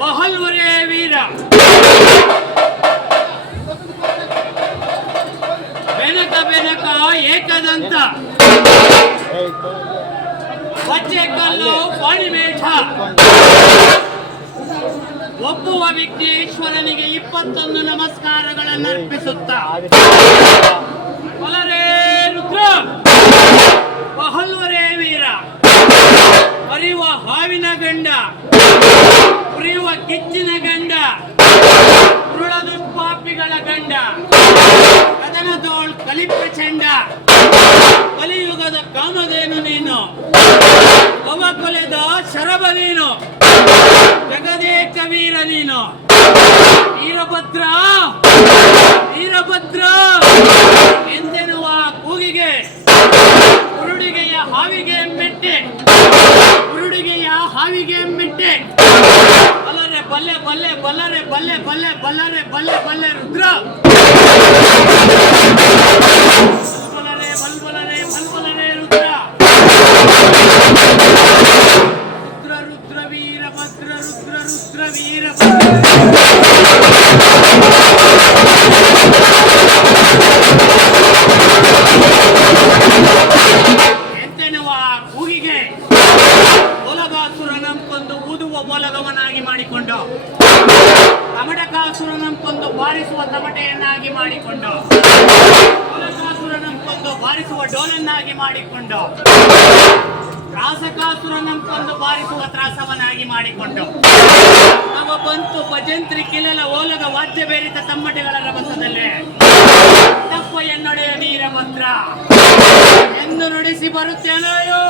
ಬಹಲ್ವರೇ ವೀರ ಬೆನಕ ಬೆನಕ ಏಕದಂತ ಬಚ್ಚೆ ಕಲ್ಲು ಪಾಣಿಮೇಠ ಒಬ್ಬುವ ವಿಘ್ನೇಶ್ವರನಿಗೆ 21 ನಮಸ್ಕಾರಗಳನ್ನು ಅರ್ಪಿಸುತ್ತಾ ಬಲರೇ ರುದ್ರ ಬಹಲ್ವರೇ ವೀರ ಹರಿಯುವ ಹಾವಿನ ಗಂಡ ಉರಿಯುವ ಕಿಚ್ಚಿನ ಗಂಡ ಉರುಳ ದುಷ್ಪಾಪಿಗಳ ಗಂಡ ಕದನದೋಳ್ ಕಲಿಪ್ರಚಂಡ ಕಲಿಯುಗದ ಕಾಮಧೇನು ನೀನು ಭವ ಕೊಲೆದ ಶರಭ ನೀನು ಜಗದೇಕ ವೀರ ನೀನು ವೀರಭದ್ರ ವೀರಭದ್ರ ಎಂದೆನ್ನುವ ಕೂಗಿಗೆ ಕುರುಡಿಗೆಯ ಹಾವಿಗೆ ಮೆಟ್ಟೆ ಕುರುಡಿಗೆಯ ಹಾವಿಗೆ ಮೆಟ್ಟೆ ಬಲ್ಲರೆ ಬಲ್ಲೆ ಬಲ್ಲೆ ಬಲ್ಲರೆ ಬಲ್ಲೆ ಬಲ್ಲೆ ಬಲ್ಲರೆ ಬಲ್ಲೆ ಬಲ್ಲೆ ರುದ್ರ ಬಲ್ಬಲರೆ ಬಲ್ಬಲರೆ ಬಲ್ಬಲರೆ ರುದ್ರ ರುದ್ರ ರುದ್ರ ವೀರಭದ್ರ ರುದ್ರ ರುದ್ರ ವೀರಭದ್ರ ಎಂತೆನ್ನುವ ಕೂಗಿಗೆ ಓಲಗಾಸುರನಂಕೊಂದು ಊದುವ ಓಲಗವನಾಗಿ ಮಾಡಿಕೊಂಡು ತಮಟಕಾಸುರನಂಕೊಂದು ಬಾರಿಸುವ ತಮಟೆಯನ್ನಾಗಿ ಮಾಡಿಕೊಂಡು ಓಲಗಾಸುರನಂಕೊಂದು ಬಾರಿಸುವ ಡೋಲನ್ನಾಗಿ ಮಾಡಿಕೊಂಡು ತ್ರಾಸಕಾಸುರನಂಕೊಂದು ಬಾರಿಸುವ ತ್ರಾಸವನಾಗಿ ಮಾಡಿಕೊಂಡು ನವ ಬಂತು ಭಜಂತ್ರಿ ಕಿಲಲ ಓಲಗ ವಾದ್ಯ ಬೇರಿತ ತಮ್ಮಟೆಗಳ ರಭಸದಲ್ಲೇ ತಪ್ಪ ಎನ್ನೊಡೆಯ ವೀರಭದ್ರ ಎಂದು ನುಡಿಸಿ ಬರುತ್ತೇನೆಯೋ